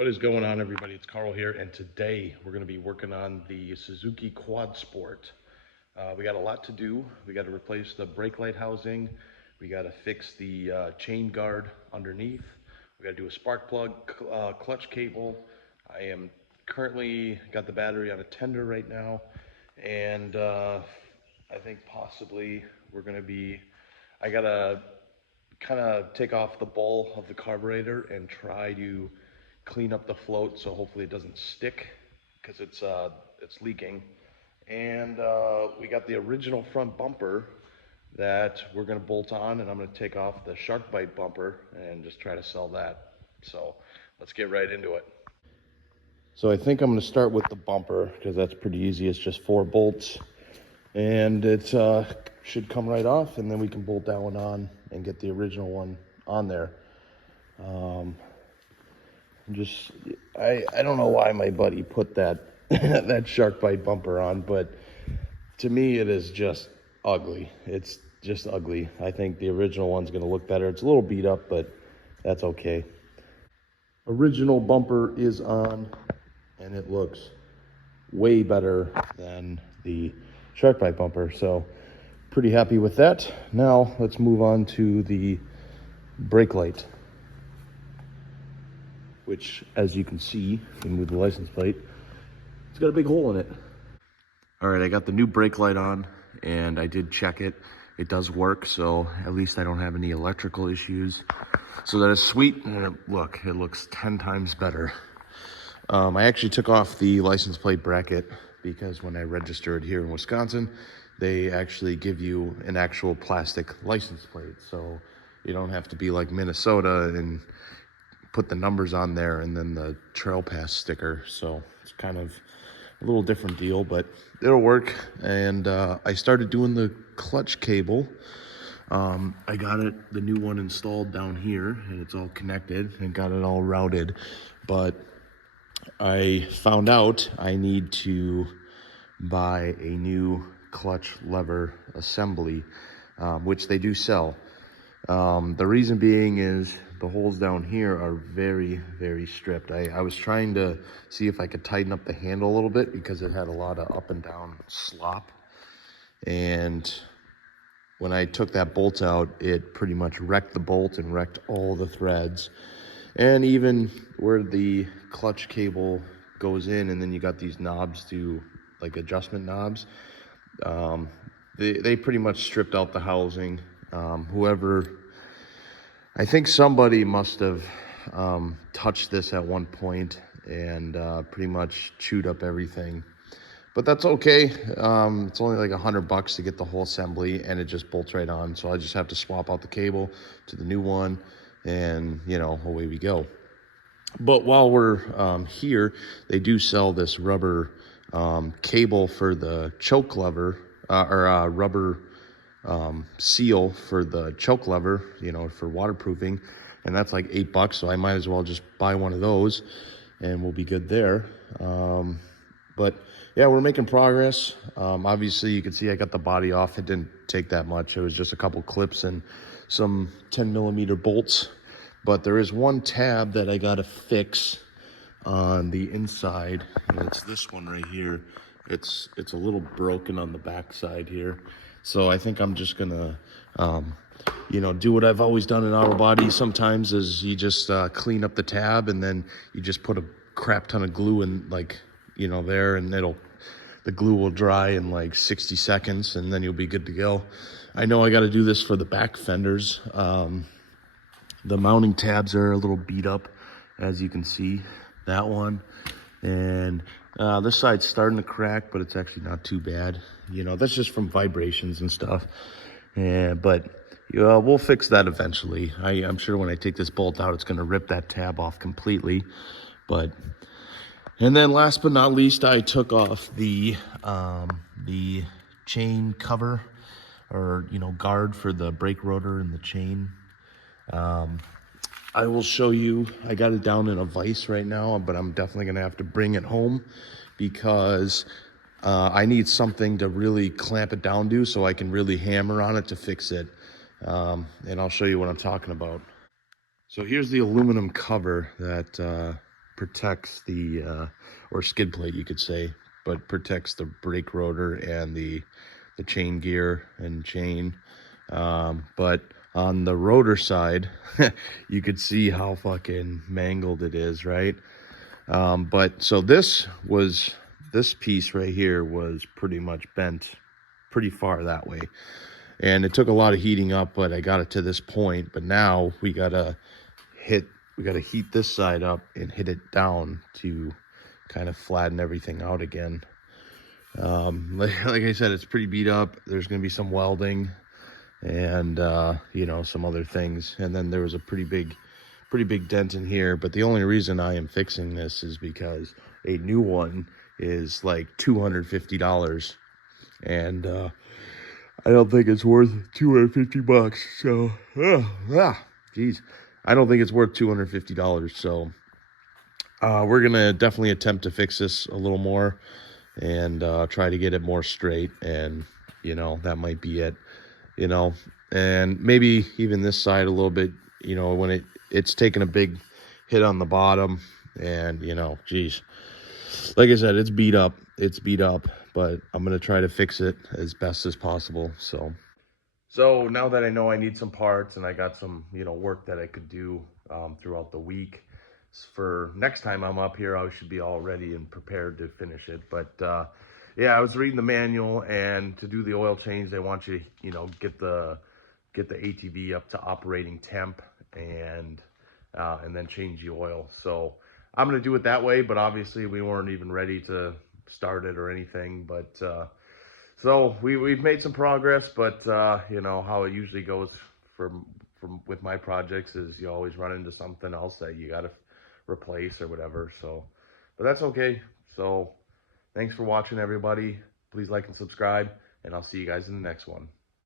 What is going on, everybody? It's Carl here, and today we're going to be working on the Suzuki Quadsport. We got a lot to do. We got to replace the brake light housing. We got to fix the chain guard underneath. We got to do a spark plug, clutch cable. I am currently got the battery on a tender right now, and I think possibly we're going to be. I got to kind of take off the bowl of the carburetor and try to clean up the float so hopefully it doesn't stick because it's leaking. And we got the original front bumper that we're going to bolt on, and I'm going to take off the shark bite bumper and just try to sell that. So let's get right into it. So I think I'm going to start with the bumper because that's pretty easy. It's just 4 bolts, and it should come right off, and then we can bolt that one on and get the original one on there. I don't know why my buddy put that that shark bite bumper on, but to me it is just ugly. It's just ugly. I think the original one's going to look better. It's a little beat up, but that's okay. Original bumper is on, and it looks way better than the shark bite bumper, so pretty happy with that. Now let's move on to the brake light, which, as you can see, if you move the license plate, it's got a big hole in it. All right, I got the new brake light on, and I did check it. It does work, so at least I don't have any electrical issues. So that is sweet, and it looks 10 times better. I actually took off the license plate bracket because when I registered here in Wisconsin, they actually give you an actual plastic license plate. So you don't have to be like Minnesota and put the numbers on there and then the trail pass sticker. So it's kind of a little different deal, but it'll work. And I started doing the clutch cable. I got the new one installed down here, and it's all connected and got it all routed. But I found out I need to buy a new clutch lever assembly, which they do sell. The reason being is the holes down here are very, very stripped. I was trying to see if I could tighten up the handle a little bit because it had a lot of up and down slop. And when I took that bolt out, it pretty much wrecked the bolt and wrecked all the threads. And even where the clutch cable goes in, and then you got these knobs like adjustment knobs, they pretty much stripped out the housing. I think somebody must have touched this at one point and pretty much chewed up everything. But that's okay. It's only like $100 to get the whole assembly, and it just bolts right on. So I just have to swap out the cable to the new one, and away we go. But while we're here, they do sell this rubber cable for the choke lever, or rubber seal for the choke lever, for waterproofing, and that's like $8. So I might as well just buy one of those, and we'll be good there. But yeah, we're making progress. Obviously, you can see I got the body off. It didn't take that much. It was just a couple clips and some 10mm bolts. But there is one tab that I got to fix on the inside, and it's this one right here. It's a little broken on the back side here. So I think I'm just gonna, do what I've always done in auto body. Sometimes is you just clean up the tab, and then you just put a crap ton of glue in, there, and the glue will dry in like 60 seconds, and then you'll be good to go. I know I got to do this for the back fenders. The mounting tabs are a little beat up, as you can see, that one. And this side's starting to crack, but it's actually not too bad. That's just from vibrations and stuff. But we'll fix that eventually. I'm sure when I take this bolt out, it's going to rip that tab off completely. And then last but not least, I took off the chain cover, or guard for the brake rotor and the chain. I will show you. I got it down in a vise right now, but I'm definitely gonna have to bring it home because I need something to really clamp it down to, so I can really hammer on it to fix it. And I'll show you what I'm talking about. So here's the aluminum cover that protects the, or skid plate you could say, but protects the brake rotor and the chain gear and chain. But on the rotor side, you could see how fucking mangled it is, right? But so this piece right here was pretty much bent pretty far that way. And it took a lot of heating up, but I got it to this point. But now we gotta heat this side up and hit it down to kind of flatten everything out again. Like I said, it's pretty beat up. There's gonna be some welding and you know, some other things. And then there was a pretty big dent in here. But the only reason I am fixing this is because a new one is like $250, and I don't think it's worth 250 bucks. So, geez, I don't think it's worth $250. So, we're gonna definitely attempt to fix this a little more and try to get it more straight. And you know, that might be it. You know, and maybe even this side a little bit. You know, when it's taken a big hit on the bottom, and you know, geez, like I said, it's beat up, but I'm gonna try to fix it as best as possible. So now that I know I need some parts and I got some, you know, work that I could do throughout the week, for next time I'm up here, I should be all ready and prepared to finish it. But yeah, I was reading the manual, and to do the oil change, they want you to, you know, get the ATV up to operating temp, and then change the oil. So I'm gonna do it that way, but obviously we weren't even ready to start it or anything. But so we've made some progress, but you know how it usually goes from with my projects is you always run into something else that you got to replace or whatever. So, but that's okay. So thanks for watching, everybody. Please like and subscribe, and I'll see you guys in the next one.